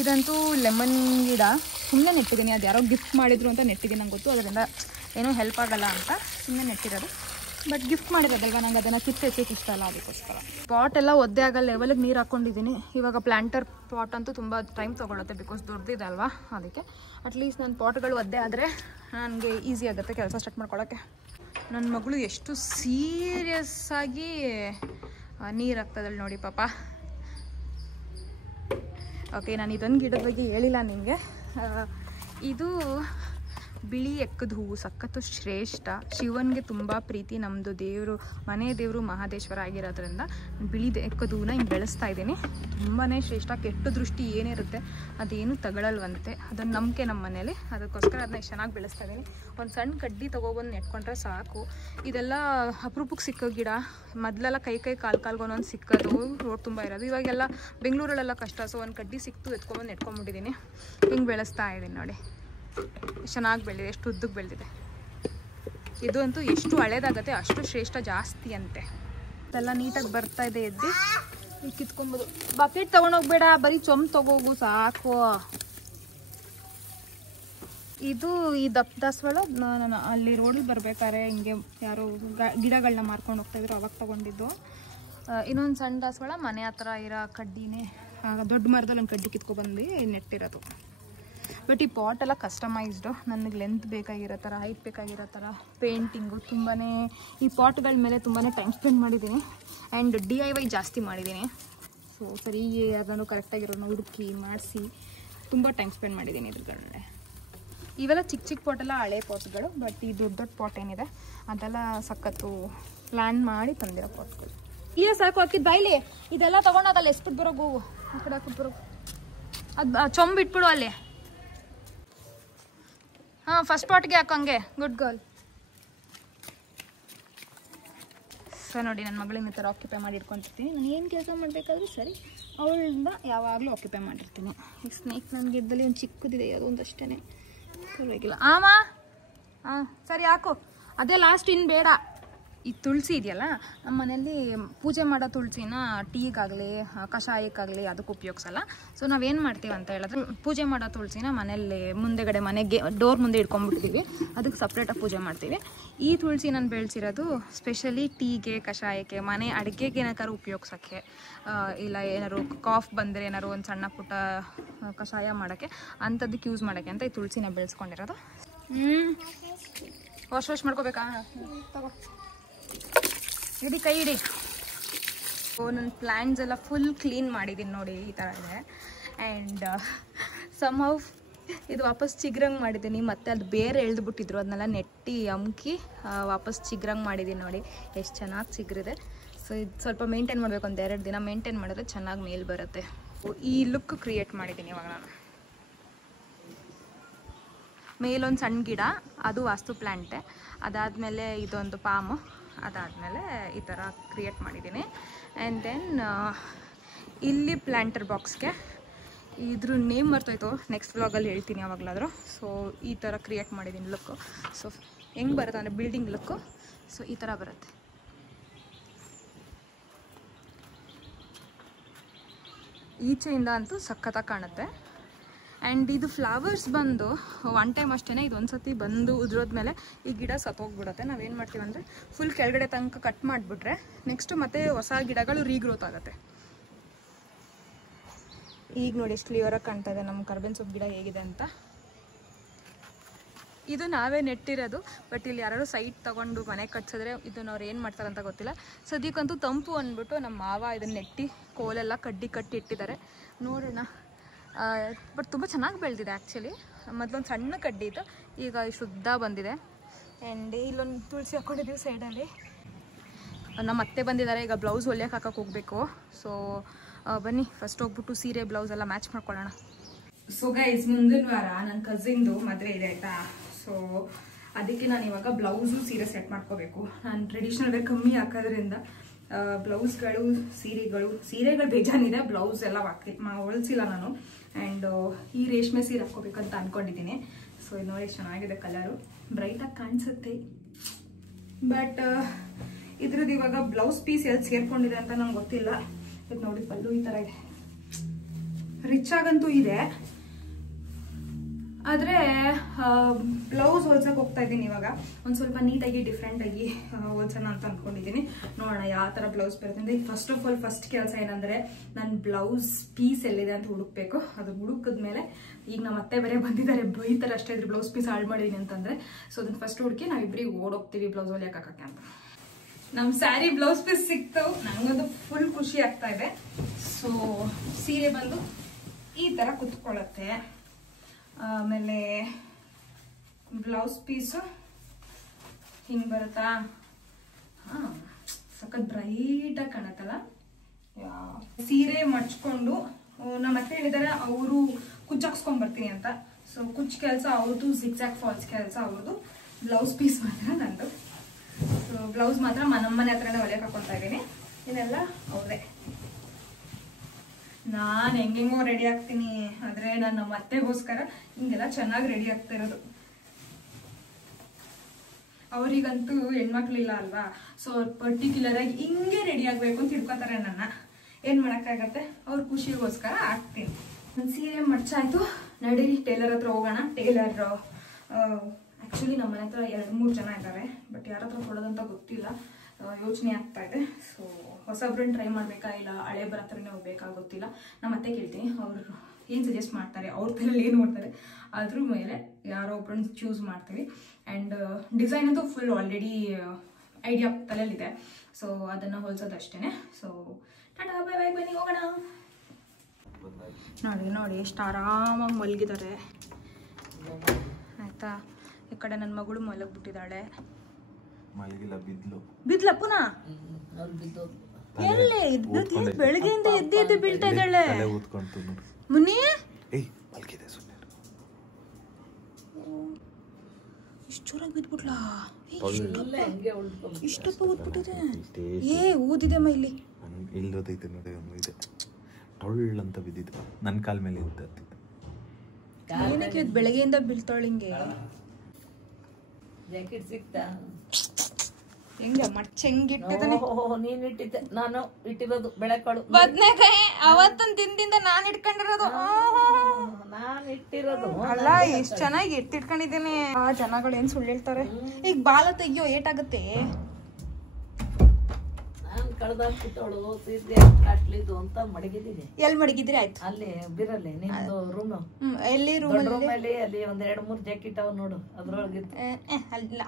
ಇದಂತೂ ಲೆಮನ್ ಗಿಡ ಸುಮ್ಮನೆ ನೆಟ್ಟಿದ್ದೀನಿ. ಅದು ಯಾರೋ ಗಿಫ್ಟ್ ಮಾಡಿದ್ರು ಅಂತ ನೆಟ್ಟಿದ್ದೀನಿ. ನಂಗೆ ಗೊತ್ತು ಅದರಿಂದ ಏನೂ ಹೆಲ್ಪ್ ಆಗಲ್ಲ ಅಂತ ಸುಮ್ಮನೆ ನೆಟ್ಟಿರೋದು. ಬಟ್ ಗಿಫ್ಟ್ ಮಾಡಿರೋದಲ್ವ, ನಂಗೆ ಅದನ್ನು ಕಿತ್ತೆಚ್ಚಕ್ಕೆ ಇಷ್ಟ ಅಲ್ಲ, ಅದಕ್ಕೋಸ್ಕರ. ಪಾಟ್ ಎಲ್ಲ ಒದ್ದೆ ಆಗೋ ಲೆವೆಲಿಗೆ ನೀರು ಹಾಕ್ಕೊಂಡಿದ್ದೀನಿ. ಇವಾಗ ಪ್ಲ್ಯಾಂಟರ್ ಪಾಟ್ ಅಂತೂ ತುಂಬ ಟೈಮ್ ತೊಗೊಳುತ್ತೆ, ಬಿಕಾಸ್ ದೊಡ್ಡದಿದೆ ಅಲ್ವಾ. ಅದಕ್ಕೆ ಅಟ್ಲೀಸ್ಟ್ ನನ್ನ ಪಾಟ್ಗಳು ಒದ್ದೆ ಆದರೆ ನನಗೆ ಈಸಿ ಆಗುತ್ತೆ ಕೆಲಸ ಸ್ಟಾರ್ಟ್ ಮಾಡ್ಕೊಳ್ಳೋಕ್ಕೆ. ನನ್ನ ಮಗಳು ಎಷ್ಟು ಸೀರಿಯಸ್ ಆಗಿ ನೀರು ಹಾಕ್ತದಳು ನೋಡಿ ಪಾಪ. ಓಕೆ, ನಾನು ಇದೊಂದು ಗಿಡದ ಬಗ್ಗೆ ಹೇಳಿಲ್ಲ ನಿಮಗೆ. ಇದು ಬಿಳಿ ಎಕ್ಕದ ಹೂವು, ಸಖತ್ತು ಶ್ರೇಷ್ಠ. ಶಿವನಿಗೆ ತುಂಬ ಪ್ರೀತಿ. ನಮ್ಮದು ದೇವರು, ಮನೆ ದೇವರು ಮಹಾದೇಶ್ವರ ಆಗಿರೋದ್ರಿಂದ ಬಿಳಿ ಎಕ್ಕದ ಹೂವನ್ನ ಹಿಂಗೆ ಬೆಳೆಸ್ತಾ ಇದ್ದೀನಿ. ತುಂಬಾ ಶ್ರೇಷ್ಠ. ಕೆಟ್ಟ ದೃಷ್ಟಿ ಏನಿರುತ್ತೆ ಅದೇನು ತಗೊಳ್ಳಲ್ವಂತೆ, ಅದನ್ನು ನಂಬಿಕೆ ನಮ್ಮ ಮನೇಲಿ. ಅದಕ್ಕೋಸ್ಕರ ಅದನ್ನ ಎಷ್ಟು ಚೆನ್ನಾಗಿ ಬೆಳೆಸ್ತಾ ಇದ್ದೀನಿ. ಒಂದು ಸಣ್ಣ ಕಡ್ಡಿ ತೊಗೊಬಂದು ನೆಟ್ಕೊಂಡ್ರೆ ಸಾಕು. ಇದೆಲ್ಲ ಅಪರೂಪಕ್ಕೆ ಸಿಕ್ಕೋ ಗಿಡ. ಮೊದಲೆಲ್ಲ ಕೈ ಕಾಲ್ಗೆ ಒಂದೊಂದು ಸಿಕ್ಕೋದು, ರೋಡ್ ತುಂಬ ಇರೋದು. ಇವಾಗೆಲ್ಲ ಬೆಂಗಳೂರಲ್ಲೆಲ್ಲ ಕಷ್ಟ. ಸೊ ಒಂದು ಕಡ್ಡಿ ಸಿಕ್ತು, ಎತ್ಕೊಂಬಂದು ನೆಟ್ಕೊಂಡ್ಬಿಟ್ಟಿದ್ದೀನಿ. ಹಿಂಗೆ ಬೆಳೆಸ್ತಾ ಇದ್ದೀನಿ ನೋಡಿ. ಚೆನ್ನಾಗಿ ಬೆಳೆದಿದೆ, ಎಷ್ಟು ಉದ್ದಕ್ಕೆ ಬೆಳೆದಿದೆ. ಇದು ಅಂತೂ ಎಷ್ಟು ಹಳೇದಾಗತ್ತೆ ಅಷ್ಟು ಶ್ರೇಷ್ಠ ಜಾಸ್ತಿ ಅಂತೆ. ಎಲ್ಲ ನೀಟಾಗಿ ಬರ್ತಾ ಇದೆ. ಎದ್ದು ಕಿತ್ಕೊಂಬೋದು. ಬಕೆಟ್ ತೊಗೊಂಡೋಗ್ಬೇಡ, ಬರೀ ಚೊಂಬ್ ತಗೋಗು ಸಾಕು. ಇದು ಈ ದಪ್ಪ ದಾಸವಾಳ ನಾನು ಅಲ್ಲಿ ರೋಡಲ್ಲಿ ಬರ್ಬೇಕಾದ್ರೆ ಹಿಂಗೆ ಯಾರೋ ಗಿಡಗಳನ್ನ ಮಾರ್ಕೊಂಡು ಹೋಗ್ತಾಯಿದ್ರು, ಅವಾಗ ತೊಗೊಂಡಿದ್ದು. ಇನ್ನೊಂದು ಸಣ್ಣ ದಾಸವಾಳ ಮನೆ ಹತ್ರ ಇರೋ ಕಡ್ಡಿನೇ, ದೊಡ್ಡ ಮರದಲ್ಲಿ ಒಂದು ಕಡ್ಡಿ ಕಿತ್ಕೊಬಂದು ನೆಟ್ಟಿರೋದು. ಬಟ್ ಈ ಪಾಟ್ ಎಲ್ಲ ಕಸ್ಟಮೈಸ್ಡು. ನನಗೆ ಲೆಂತ್ ಬೇಕಾಗಿರೋ ಥರ, ಹೈಟ್ ಬೇಕಾಗಿರೋ ಥರ, ಪೇಂಟಿಂಗು ತುಂಬಾ ಈ ಪಾಟ್ಗಳ ಮೇಲೆ ತುಂಬಾ ಟೈಮ್ ಸ್ಪೆಂಡ್ ಮಾಡಿದ್ದೀನಿ. ಆ್ಯಂಡ್ DIY ಜಾಸ್ತಿ ಮಾಡಿದ್ದೀನಿ. ಸೊ ಸರಿ ಅದನ್ನು ಕರೆಕ್ಟಾಗಿರೋದನ್ನ ಹುಡುಕಿ ಮಾಡಿಸಿ ತುಂಬ ಟೈಮ್ ಸ್ಪೆಂಡ್ ಮಾಡಿದ್ದೀನಿ ಇದ್ರಗಳನ್ನೇ. ಇವೆಲ್ಲ ಚಿಕ್ಕ ಚಿಕ್ಕ ಪಾಟೆಲ್ಲ ಹಳೆ ಪಾಟ್ಗಳು. ಬಟ್ ಈ ದೊಡ್ಡ ದೊಡ್ಡ ಪಾಟ್ ಏನಿದೆ ಅದೆಲ್ಲ ಸಖತ್ತು ಪ್ಲ್ಯಾನ್ ಮಾಡಿ ತಂದಿರೋ ಪಾಟ್ಗಳು. ಈಗ ಸಾಕು, ಹಾಕಿದ್ದು ಬಾಯ್ಲಿ. ಇದೆಲ್ಲ ತೊಗೊಂಡೋದಲ್ಲಿ ಎಸ್ಬಿಟ್ಟು ಬರೋಗು, ಆ ಕಡೆ ಹಾಕ್ಬಿಟ್ಟು ಬರೋಗು. ಅದು ಚೊಂಬಿಟ್ಬಿಡು ಅಲ್ಲಿ. ಹಾಂ, ಫಸ್ಟ್ ಪಾಟ್ಗೆ ಹಾಕೋಂಗೆ. Good girl. ಸೊ ನೋಡಿ, ನನ್ನ ಮಗಳಿಂದ ಈ ಥರ ಆಕ್ಯುಪೈ ಮಾಡಿ ಇಟ್ಕೊಂಡಿರ್ತೀನಿ. ನಾನು ಏನು ಕೆಲಸ ಮಾಡಬೇಕಾದ್ರೂ ಸರಿ ಅವಳಿಂದ ಯಾವಾಗಲೂ ಆಕ್ಯುಪೈ ಮಾಡಿರ್ತೀನಿ. ಈ ಸ್ನೇಕ್ ನನ್ನ ಗಿಡದಲ್ಲಿ ಒಂದು ಚಿಕ್ಕದಿದೆ, ಯಾವುದೋ ಒಂದಷ್ಟೇ, ಪರವಾಗಿಲ್ಲ. ಹಾಂ ಸರಿ ಹಾಕು. ಅದೇ ಲಾಸ್ಟ್, ಇನ್ನು ಬೇಡ. ಈ ತುಳಸಿ ಇದೆಯಲ್ಲ, ನಮ್ಮ ಮನೆಯಲ್ಲಿ ಪೂಜೆ ಮಾಡೋ ತುಳಸಿನ ಟೀಗಾಗಲಿ ಕಷಾಯಕ್ಕಾಗಲಿ ಅದಕ್ಕೆ ಉಪಯೋಗಿಸಲ್ಲ. ಸೊ ನಾವೇನು ಮಾಡ್ತೀವಿ ಅಂತ ಹೇಳಿದ್ರೆ, ಪೂಜೆ ಮಾಡೋ ತುಳಸಿನ ಮನೆಯಲ್ಲಿ ಮುಂದೆಗಡೆ ಮನೆಗೆ ಡೋರ್ ಮುಂದೆ ಇಟ್ಕೊಂಡ್ಬಿಡ್ತೀವಿ. ಅದಕ್ಕೆ ಸಪ್ರೇಟಾಗಿ ಪೂಜೆ ಮಾಡ್ತೀವಿ. ಈ ತುಳಸಿ ನಾನು ಬೆಳೆಸಿರೋದು ಸ್ಪೆಷಲಿ ಟೀಗೆ, ಕಷಾಯಕ್ಕೆ, ಮನೆ ಅಡುಗೆಗೆ ಏನಾದ್ರು ಉಪಯೋಗಿಸೋಕ್ಕೆ, ಇಲ್ಲ ಏನಾದ್ರು ಕಾಫ್ ಬಂದರೆ ಏನಾದ್ರು ಒಂದು ಸಣ್ಣ ಪುಟ್ಟ ಕಷಾಯ ಮಾಡೋಕ್ಕೆ ಅಂಥದ್ದಕ್ಕೆ ಯೂಸ್ ಮಾಡೋಕ್ಕೆ ಅಂತ ಈ ತುಳಸಿನ ಬೆಳೆಸ್ಕೊಂಡಿರೋದು. ವಾಶ್ ಮಾಡ್ಕೋಬೇಕಾ? ತಗೋ, ಇಡಿ ಕೈ ಇಡಿ. ನನ್ನ ಪ್ಲ್ಯಾಂಟ್ಸ್ ಎಲ್ಲ ಫುಲ್ ಕ್ಲೀನ್ ಮಾಡಿದ್ದೀನಿ ನೋಡಿ, ಈ ಥರ ಇದೆ. ಆ್ಯಂಡ್ ಸಮ್ಹೌ ಇದು ವಾಪಸ್ ಚಿಗ್ರಂಗೆ ಮಾಡಿದ್ದೀನಿ. ಮತ್ತು ಅದು ಬೇರೆ ಎಳೆದುಬಿಟ್ಟಿದ್ರು, ಅದನ್ನೆಲ್ಲ ನೆಟ್ಟಿ ಅಮ್ಕಿ ವಾಪಸ್ ಚಿಗ್ರಂಗೆ ಮಾಡಿದ್ದೀನಿ ನೋಡಿ. ಎಷ್ಟು ಚೆನ್ನಾಗಿ ಚಿಗ್ರಿದೆ. ಸೊ ಇದು ಸ್ವಲ್ಪ ಮೇಂಟೈನ್ ಮಾಡಬೇಕು, ಒಂದು 2 ದಿನ ಮೇಂಟೈನ್ ಮಾಡಿದ್ರೆ ಚೆನ್ನಾಗಿ ಮೇಲ್ ಬರುತ್ತೆ. ಈ ಲುಕ್ ಕ್ರಿಯೇಟ್ ಮಾಡಿದ್ದೀನಿ ಇವಾಗ ನಾನು. ಮೇಲೊಂದು ಸಣ್ಣ ಗಿಡ, ಅದು ವಾಸ್ತು ಪ್ಲ್ಯಾಂಟೆ. ಅದಾದಮೇಲೆ ಇದೊಂದು ಪಾಮು, ಅದಾದಮೇಲೆ ಈ ಥರ ಕ್ರಿಯೇಟ್ ಮಾಡಿದ್ದೀನಿ. ಆ್ಯಂಡ್ ದೆನ್ ಇಲ್ಲಿ ಪ್ಲ್ಯಾಂಟರ್ ಬಾಕ್ಸ್ಗೆ ಇದ್ರ ನೇಮ್ ಬರ್ತೋಯ್ತು, ನೆಕ್ಸ್ಟ್ ವ್ಲಾಗಲ್ಲಿ ಹೇಳ್ತೀನಿ ಯಾವಾಗಲಾದರೂ. ಸೊ ಈ ಥರ ಕ್ರಿಯೇಟ್ ಮಾಡಿದ್ದೀನಿ ಲುಕ್ಕು. ಸೊ ಹೆಂಗೆ ಬರುತ್ತೆ ಅಂದರೆ ಬಿಲ್ಡಿಂಗ್ ಲುಕ್ಕು. ಸೊ ಈ ಥರ ಬರುತ್ತೆ. ಈಚೆಯಿಂದ ಅಂತೂ ಸಖತ್ತಾಗಿ ಕಾಣುತ್ತೆ. ಆ್ಯಂಡ್ ಇದು ಫ್ಲವರ್ಸ್ ಬಂದು ಒನ್ ಟೈಮ್ ಅಷ್ಟೇ. ಇದು ಒಂದು ಸತಿ ಬಂದು ಉದುರೋದ್ಮೇಲೆ ಈ ಗಿಡ ಸತ್ತೋಗ್ಬಿಡುತ್ತೆ. ನಾವೇನು ಮಾಡ್ತೀವಿ ಅಂದರೆ ಫುಲ್ ಕೆಳಗಡೆ ತನಕ ಕಟ್ ಮಾಡಿಬಿಟ್ರೆ ನೆಕ್ಸ್ಟು ಮತ್ತೆ ಹೊಸ ಗಿಡಗಳು ರೀಗ್ರೋತ್ ಆಗುತ್ತೆ. ಈಗ ನೋಡಿ ಎಷ್ಟು ಕ್ಲಿಯರಾಗಿ ಕಾಣ್ತಾ ಇದೆ ನಮ್ಮ ಕರ್ಬೇವಿನ ಸೊಪ್ಪು ಗಿಡ ಹೇಗಿದೆ ಅಂತ. ಇದು ನಾವೇ ನೆಟ್ಟಿರೋದು, ಬಟ್ ಇಲ್ಲಿ ಯಾರು ಸೈಟ್ ತೊಗೊಂಡು ಮನೆ ಕಟ್ಸಿದ್ರೆ ಇದನ್ನ ಅವ್ರು ಏನು ಮಾಡ್ತಾರೆ ಅಂತ ಗೊತ್ತಿಲ್ಲ. ಸದ್ಯಕ್ಕಂತೂ ತಂಪು ಅಂದ್ಬಿಟ್ಟು ನಮ್ಮ ಮಾವ ಇದನ್ನ ನೆಟ್ಟಿ ಕೋಲೆಲ್ಲ ಕಡ್ಡಿ ಕಟ್ಟಿ ಇಟ್ಟಿದ್ದಾರೆ. ನೋಡೋಣ. ಬಟ್ ತುಂಬ ಚೆನ್ನಾಗಿ ಬೆಳೆದಿದೆ ಆ್ಯಕ್ಚುಲಿ. ಮೊದಲೊಂದು ಸಣ್ಣ ಕಡ್ಡಿ ಇತ್ತು, ಈಗ ಶುದ್ಧ ಬಂದಿದೆ. ಆ್ಯಂಡ್ ಇಲ್ಲೊಂದು ತುಳಸಿ ಹಾಕ್ಕೊಂಡಿದ್ದೀವಿ ಸೈಡಲ್ಲಿ. ನಮ್ಮ ಅತ್ತೆ ಬಂದಿದ್ದಾರೆ, ಈಗ ಬ್ಲೌಸ್ ಹೊಲಿಯೋಕೆ ಹಾಕಕ್ಕೆ ಹೋಗಬೇಕು. ಸೊ ಬನ್ನಿ ಫಸ್ಟ್ ಹೋಗ್ಬಿಟ್ಟು ಸೀರೆ ಬ್ಲೌಸ್ ಎಲ್ಲ ಮ್ಯಾಚ್ ಮಾಡ್ಕೊಳ್ಳೋಣ. ಸೊ ಗೈಸ್, ಮುಂದಿನ ವಾರ ನನ್ನ ಕಸಿನ್ದು ಮದುವೆ ಇದೆ ಆಯಿತಾ. ಸೊ ಅದಕ್ಕೆ ನಾನು ಇವಾಗ ಬ್ಲೌಸು ಸೀರೆ ಸೆಟ್ ಮಾಡ್ಕೋಬೇಕು. ನಾನು ಟ್ರೆಡಿಷ್ನಲ್ ವೇರ್ ಕಮ್ಮಿ ಹಾಕೋದ್ರಿಂದ ಬ್ಲೌಸ್ಗಳು ಸೀರೆಗಳು ಬೇಜಾನಿದೆ, ಬ್ಲೌಸ್ ಎಲ್ಲ ಹೊಲಿಸಿಲ್ಲ ನಾನು. ಆ್ಯಂಡ್ ಈ ರೇಷ್ಮೆ ಸೀರೆ ಹಾಕ್ಕೋಬೇಕಂತ ಅಂದ್ಕೊಂಡಿದ್ದೀನಿ. ಸೊ ಇದು ನೋಡಿ ಚೆನ್ನಾಗಿದೆ, ಕಲರು ಬ್ರೈಟಾಗಿ ಕಾಣಿಸುತ್ತೆ. ಬಟ್ ಇದ್ರದ್ದು ಇವಾಗ ಬ್ಲೌಸ್ ಪೀಸ್ ಎಲ್ಲಿ ಸೇರ್ಕೊಂಡಿದೆ ಅಂತ ನಂಗೆ ಗೊತ್ತಿಲ್ಲ. ಇದು ನೋಡಿ ಪಲ್ಲು ಈ ಥರ ಇದೆ, ರಿಚ್ ಆಗಂತೂ ಇದೆ. ಆದರೆ ಬ್ಲೌಸ್ ಹೊಲ್ಸಕ್ಕೆ ಹೋಗ್ತಾ ಇದ್ದೀನಿ ಇವಾಗ. ಒಂದು ಸ್ವಲ್ಪ ನೀಟಾಗಿ ಡಿಫ್ರೆಂಟಾಗಿ ಹೊಲ್ಸೋಣ ಅಂತ ಅಂದ್ಕೊಂಡಿದ್ದೀನಿ. ನೋಡೋಣ ಯಾವ ಥರ ಬ್ಲೌಸ್ ಬರುತ್ತೆ. ಫಸ್ಟ್ ಆಫ್ ಆಲ್ ಫಸ್ಟ್ ಕೆಲಸ ಏನಂದರೆ ನನ್ನ ಬ್ಲೌಸ್ ಪೀಸ್ ಎಲ್ಲಿದೆ ಅಂತ ಹುಡುಕ್ಬೇಕು. ಅದು ಹುಡುಕಿದ್ಮೇಲೆ ಈಗ ನಮ್ಮ ಅತ್ತೆ ಬೇರೆ ಬಂದಿದ್ದಾರೆ, ಬೈತಾರೆ ಅಷ್ಟೇ ಇದ್ರೆ ಬ್ಲೌಸ್ ಪೀಸ್ ಹಾಳು ಮಾಡಿದೀನಿ ಅಂತಂದರೆ. ಸೊ ಅದನ್ನು ಫಸ್ಟ್ ಹುಡುಕಿ ನಾವಿಬ್ಬರಿಗೆ ಓಡೋಗ್ತೀವಿ ಬ್ಲೌಸ್ ಹೊಲಿಯಕ್ಕೆ ಹಾಕಕ್ಕೆ ಅಂತ. ನಮ್ಮ ಸ್ಯಾರಿ ಬ್ಲೌಸ್ ಪೀಸ್ ಸಿಕ್ತು, ನನಗದು ಫುಲ್ ಖುಷಿ ಆಗ್ತಾ ಇದೆ. ಸೊ ಸೀರೆ ಬಂದು ಈ ಥರ ಕುತ್ಕೊಳ್ಳುತ್ತೆ. ಆಮೇಲೆ ಬ್ಲೌಸ್ ಪೀಸು ಹಿಂಗೆ ಬರುತ್ತಾ. ಹಾಂ, ಸಖತ್ ಬ್ರೈಟಾಗಿ ಕಾಣತ್ತಲ್ಲ. ಸೀರೆ ಮಡ್ಚ್ಕೊಂಡು ನಮ್ಮ ಅತ್ತೆ ಹೇಳಿದ್ದಾರೆ ಅವರು ಕುಚ್ಚಾಕ್ಸ್ಕೊಂಡ್ಬರ್ತೀನಿ ಅಂತ. ಸೊ ಕುಚ್ಚು ಕೆಲಸ ಅವ್ರದ್ದು, ಜಿಗ್ಜಾಗ್ ಫಾಲ್ಸ್ ಕೆಲಸ ಅವ್ರದ್ದು, ಬ್ಲೌಸ್ ಪೀಸ್ ಮಾತ್ರ ನಂದು. ಸೊ ಬ್ಲೌಸ್ ಮಾತ್ರ ನಮ್ಮನೆ ಹತ್ರನೇ ಹೊಲಿಯಕ್ಕೆ ಹಾಕೊಳ್ತಾ ಇದ್ದೀನಿ. ಇದೆಲ್ಲ ಅವ್ರದೇ. ನಾನು ಹೆಂಗೆಂಗೋ ರೆಡಿ ಆಗ್ತೀನಿ, ಆದರೆ ನಾನು ನಮ್ಮ ಅತ್ತೆಗೋಸ್ಕರ ಹಿಂಗೆಲ್ಲ ಚೆನ್ನಾಗಿ ರೆಡಿ ಆಗ್ತಾ ಇರೋದು. ಅವರಿಗಂತೂ ಹೆಣ್ಮಕ್ಳಿಲ್ಲ ಅಲ್ವಾ. ಸೊ ಪರ್ಟಿಕ್ಯುಲರಾಗಿ ಹಿಂಗೆ ರೆಡಿ ಆಗಬೇಕು ಅಂತ ತಿಳ್ಕೊತಾರೆ ನನ್ನ. ಏನು ಮಾಡೋಕ್ಕಾಗತ್ತೆ, ಅವ್ರ ಖುಷಿಗೋಸ್ಕರ ಆಗ್ತೀನಿ. ನನ್ನ ಸೀರೆ ಮಡ್ಚಾಯ್ತು, ನಡೀರಿ ಟೇಲರ್ ಹತ್ರ ಹೋಗೋಣ. ಟೇಲರ್ ಆ್ಯಕ್ಚುಲಿ ನಮ್ಮ ಮನೆ ಹತ್ರ 2-3 ಜನ ಇದ್ದಾರೆ, ಬಟ್ ಯಾರ ಹತ್ರ ಕೊಡೋದಂತ ಗೊತ್ತಿಲ್ಲ, ಯೋಚನೆ ಆಗ್ತಾ ಇದೆ. ಸೊ ಹೊಸಬ್ರನ್ನ ಟ್ರೈ ಮಾಡಬೇಕಾ ಇಲ್ಲ ಹಳೇಬ್ರ ಹತ್ರನೇ ಹೋಗ್ಬೇಕಾ ಗೊತ್ತಿಲ್ಲ. ನಮ್ಮ ಅತ್ತೆ ಕೇಳ್ತೀನಿ, ಅವರು ಏನು ಸಜೆಸ್ಟ್ ಮಾಡ್ತಾರೆ, ಅವ್ರ ತಲೆಯಲ್ಲಿ ಏನು ನೋಡ್ತಾರೆ ಅದ್ರ ಮೇಲೆ ಯಾರೋ ಒಬ್ರನ್ನ ಚೂಸ್ ಮಾಡ್ತೀವಿ. ಆ್ಯಂಡ್ ಡಿಸೈನ್ ಅಂತೂ ಫುಲ್ ಆಲ್ರೆಡಿ ಐಡಿಯಾ ತಲೆಯಲ್ಲಿದೆ. ಸೊ ಅದನ್ನು ಹೊಲ್ಸೋದು ಅಷ್ಟೇ. ಸೊ ಟಾಟಾ ಬೈ ಬೈ, ಬನ್ನಿ ಹೋಗೋಣ. ನೋಡಿ ಎಷ್ಟು ಆರಾಮಾಗಿ ಮಲಗಿದ್ದಾರೆ ಆಯಿತಾ. ಈ ಕಡೆ ನನ್ನ ಮಗಳು ಮಲಗಿಬಿಟ್ಟಿದ್ದಾಳೆ. ಬಿದ್ಲ ಪುನಃ ಎಲ್ಲಿ ಬೆಳಗ್ಗೆಯಿಂದ ಎದ್ದು ಬೀಳ್ತಾ ಇದ್ದಾಳೆ. ಮುನಿ ಇಷ್ಟು ಜೋರಾಗಿ ಬಿದ್ಬಿಟ್ಲಾ? ಇಷ್ಟಪ್ಪ ಊದ್ಬಿಟ್ಟಿದೆ. ಊದಿದೆ ಮೈಲಿ ಇಲ್ಲದೈತೆ ನೋಡಿ, ಇದೆ ಟೊಳ್ಳ ಅಂತ ಬಿದ್ದಿದ್ದು ನನ್ನ ಕಾಲ ಮೇಲೆ ಏನಕ್ಕೆ ಬೆಳಗ್ಗೆಯಿಂದ ಬೀಳ್ತಾಳೆ ಹಿಂಗೆ? ಜಾಕೆಟ್ ಸಿಕ್ತಾ? ಹೆಂಗ ಮಚ್ಚಂಗಿಟ್ಟಿದ್ದಾನೆ. ನೀನ್ ಇಟ್ಟಿದ್ದೆ, ನಾನು ಇಟ್ಟಿರೋದು ಬೆಳೆಕಾಳು ಬದ್ನೆಕಾಯಿ. ಅವತ್ತೊಂದು ದಿನದಿಂದ ನಾನ್ ಇಟ್ಕೊಂಡಿರೋದು. ನಾನ್ ಇಟ್ಟಿರೋದು ಅಲ್ಲ, ಎಷ್ಟ್ ಚೆನ್ನಾಗಿ ಎತ್ತಿಟ್ಕೊಂಡಿದ್ದೀನಿ. ಆ ಜನಗಳು ಏನ್ ಸುಳ್ಳು ಹೇಳ್ತಾರೆ. ಈಗ ಬಾಲ ತೆಗಿಯೋ ಏಟಾಗತ್ತೆ. ನಾನ್ ಕಳ್ದಾಕ್ಬಿಟ್ಟವಳು ಸೀರೆ ಕಾಟ್ಲಿದ್ದು ಅಂತ ಮಡಗಿದ್ದೀನಿ. ಎಲ್ಲಿ ಮಡಗಿದ್ರಿ? ಆಯ್ತು, ಅಲ್ಲಿ ಬಿರಲ್ಲಿ ನಿಮ್ದು ರೂಮ್. ಎಲ್ಲಿ ರೂಮ್ ಅಲ್ಲಿ ಅಲ್ಲಿ ಒಂದ್ 2-3 ಜಾಕೆಟ್ ಅವ ನೋಡು, ಅದ್ರೊಳಗಿತ್ತು.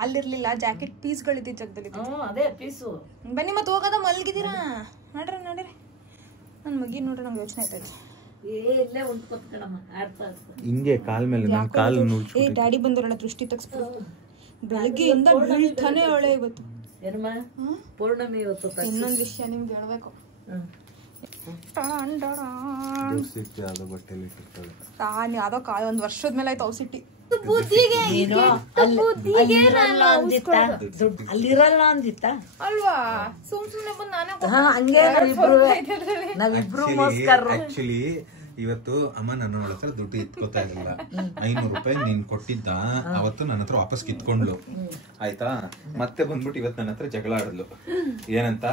ಅಲ್ಲಿರ್ಲಿಲ್ಲ ಜಾಕೆಟ್ ಪೀಸ್ಗಳಿದ್ದ ಜಾಗದಲ್ಲಿ. ಅದೇ ಪೀಸು. ಬನ್ನಿ ಮತ್ತೆ ಹೋಗೋದ, ಮಲ್ಗಿದ್ದೀರಾ? ನಡ್ರಿ ನನ್ ಮಗಿ ನೋಡ್ರಿ, ನಂಗೆ ಯೋಚನೆ ಆಯ್ತದೆ. ಇಲ್ಲೇ ಒಂದು ಕೊತ್ಕಣಮ್ಮ ಆಡ್ತಾ ಹಿಂಗೆ ಕಾಲ್ ಮೇಲೆ ನನ್ನ ಕಾಲು ನುಳ್ಚು. ಡ್ಯಾಡಿ ಬಂದವರಲ್ಲ, ದೃಷ್ಟಿ ತಗ್ಸ್ಬಿಡು. ಬೆಳಗ್ಗೆಯಿಂದ ಬೀಳ್ತಾನೆ ಅವಳೆ ಇವತ್ತು. ಏನಮ್ಮ ಪೌರ್ಣಮಿ ಇವತ್ತು. ಇನ್ನೊಂದು ವಿಷಯ ನಿಮ್ಗೆ ಹೇಳ್ಬೇಕು. ಯಾವ್ದೋ ಒಂದ್ ವರ್ಷದ ಮೇಲೆ ಆಯ್ತು ಔಸಿಟ್ಟಿ. ಅಲ್ಲಿರಲ್ಲ ಅಂದಿತ್ತ ಅಲ್ವಾ? ಸುಮ್ನೆ ಬಂದು ನಾವಿಬ್ರು ಆಕ್ಚುಲಿ ಇವತ್ತು ಅಮ್ಮ ನನ್ನ ಹತ್ರ ದುಡ್ಡು ಇಟ್ಕೋತಾ ಇರ್ಲಿಲ್ಲ. 500 ರೂಪಾಯಿ ನೀನ್ ಕೊಟ್ಟಿದ್ದ ಅವತ್ತು ನನ್ನ ಹತ್ರ ವಾಪಸ್ ಕಿತ್ಕೊಂಡ್ಲು ಆಯ್ತಾ. ಮತ್ತೆ ಬಂದ್ಬಿಟ್ಟು ಇವತ್ತು ನನ್ನ ಹತ್ರ ಜಗಳ ಆಡಲು. ಏನಂತ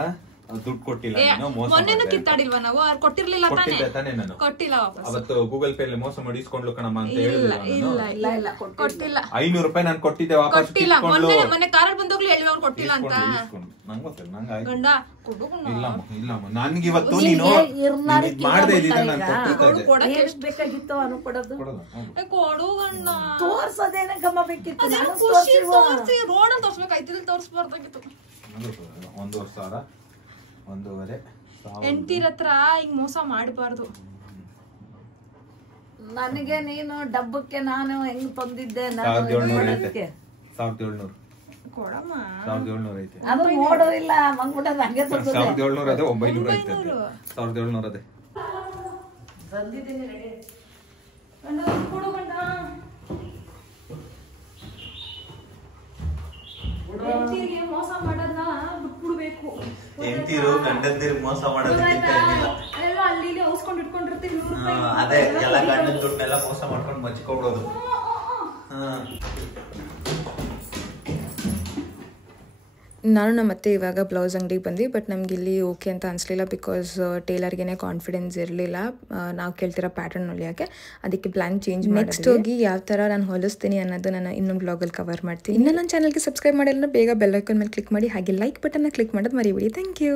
ದುಡ್ಡು ಕೊಟ್ಟಿಲ್ಲ ನೀನು, ಮೋಸ ಮೊನ್ನೆನೂ ಮಾಡ್ದೆ. ಕಿತ್ತಾಡಿಲ್ವಾ ನಾವು? ಅವ್ರು ಕೊಟ್ಟಿರ್ಲಿಲ್ಲ ತಾನೇ? ಕೊಟ್ಟಿದ್ದೆ ತಾನೇ ನಾನು. ಕೊಟ್ಟಿಲ್ಲ ವಾಪಸ್. ಅವತ್ತು ಗೂಗಲ್ ಪೇ ಅಲ್ಲಿ ಮೋಸ ಮಾಡಿ ಇಸ್ಕೊಂಡ್ಲು ಕಣಮ್ಮ ಅಂತ ಇಲ್ಲ ಹೇಳಿಲ್ಲ ಇಲ್ಲ ಇಲ್ಲ ಕೊಟ್ಟಿಲ್ಲ 500 ರೂಪಾಯಿ ನಾನು ಕೊಟ್ಟಿದ್ದೆ, ವಾಪಸ್ ಕೊಟ್ಟಿಲ್ಲ. ಮೊನ್ನೆ ಕಾರಲ್ಲಿ ಬಂದೋಗ್ಲು ಹೇಳಿ ಅವ್ರು ಕೊಟ್ಟಿಲ್ಲ ಅಂತ. ನಂಗೆ ಗೊತ್ತಿಲ್ಲ, ನಂಗೆ ಆಯ್ತು. ಗಂಡ ಕೊಡು ಗಂಡ. ಇಲ್ಲಮ್ಮ ನನ್ಗೆ ಇವತ್ತು ನೀನು ಮಾಡದೇ ಇದ್ದಿದ್ರೆ ನಾನು ಕೊಟ್ಟಿದ್ದೆ. ಕೊಡಕ್ಕೆ ಏನಕ್ ಬೇಕಾಗಿತ್ತು ಅವನು ಕೊಡೋದು? ಕೊಡು ಗಂಡ. ತೋರ್ಸೋದೇನ ಗಮ್ಮ ಬೇಕಿತ್ತು? ಅದೇನೋ ನಾನು ಖುಷಿ ತೋರ್ಸಿಲ್ವ? ತೋರ್ಸಿ ರೋಡಲ್ಲಿ ತೋರ್ಸ್ಬೇಕಾಯ್ತು, ಇಲ್ಲಿ ತೋರ್ಸ್ಬಾರ್ದಾಗಿತ್ತು. 1,500,000 1,500,000 ಹೆಂಡ್ತಿರ ಹತ್ರ ಹಿಂಗ್ ಮೋಸ ಮಾಡಬಾರ್ದು. ನನಗೆ ನೀನು ಡಬ್ಬಕ್ಕೆ ನಾನು ಹೆಂಗ್ ತಂದಿದ್ದೆ? 1,700 ಐತೆ. 1,700 ಕೊಡಮ್ಮ. 1,700 ಐತೆ. ಅದು ನೋಡೋದಿಲ್ಲ ಮಂಗ್ಬಿಡೋದು ಹಂಗೆ 1,700 ಅದೇ 900 ಐತೆ. 1,700 ಅದೇ ತಂದಿದ್ದೀನಿ ರೆಡಿ. ಕೊಡು ಗಂಡ. ಹೆಂಡ್ತಿಗೆ ಮೋಸ ಮಾಡೋದನ್ನ ಬಿಟ್ಬಿಡ್ಬೇಕು. ಹೆಂಡ್ತಿರು ಗಂಡಂದಿರು ಮೋಸ ಮಾಡೋದಕ್ಕಿಂತ ಏನಿಲ್ಲ. ಎಲ್ಲೋ ಅಲ್ಲಿ ಇಲ್ಲಿ ಔಸ್ಕೊಂಡು ಇಟ್ಕೊಂಡಿರ್ತೀವಿ 100 ರೂಪಾಯಿ. ಅದೇ ಎಲ್ಲ ಗಂಡನ ದುಡ್ಡನ್ನೆಲ್ಲ ಮೋಸ ಮಾಡ್ಕೊಂಡು ಮಚ್ಕೊಬಿಡೋದು. ನಾನು ನಮ್ಮ ಅತ್ತೆ ಇವಾಗ ಬ್ಲೌಸ್ ಅಂಗಡಿಗೆ ಬಂದ್ವಿ. ಬಟ್ ನಮ್ಗೆ ಇಲ್ಲಿ ಓಕೆ ಅಂತ ಅನಿಸ್ಲಿಲ್ಲ, ಬಿಕಾಸ್ ಟೇಲರ್ಗೆ ಕಾನ್ಫಿಡೆನ್ಸ್ ಇರಲಿಲ್ಲ ನಾವು ಕೇಳ್ತಿರೋ ಪ್ಯಾಟರ್ನ್ ಹೊಲಿಯೋಕ್ಕೆ. ಅದಕ್ಕೆ ಪ್ಲಾನ್ ಚೇಂಜ್ ನೆಕ್ಸ್ಟ್ ಹೋಗಿ ಯಾವ ಥರ ನಾನು ಹೊಲಿಸ್ತೀನಿ ಅನ್ನೋದು ನಾನು ಇನ್ನೊಂದು ಬ್ಲಾಗಲ್ಲಿ ಕವರ್ ಮಾಡ್ತೀನಿ. ಇನ್ನೂ ನನ್ನ ಚಾನಲ್ಗೆ ಸಬ್ಸ್ಕ್ರೈಬ್ ಮಾಡಿಲ್ಲ ಬೇಗ ಬೆಲ್ ಐಕಾನ್ ಮೇಲೆ ಕ್ಲಿಕ್ ಮಾಡಿ, ಹಾಗೆ ಲೈಕ್ ಬಟನ್ನ ಕ್ಲಿಕ್ ಮಾಡೋದು ಮರಿಬೇಡಿ. Thank you.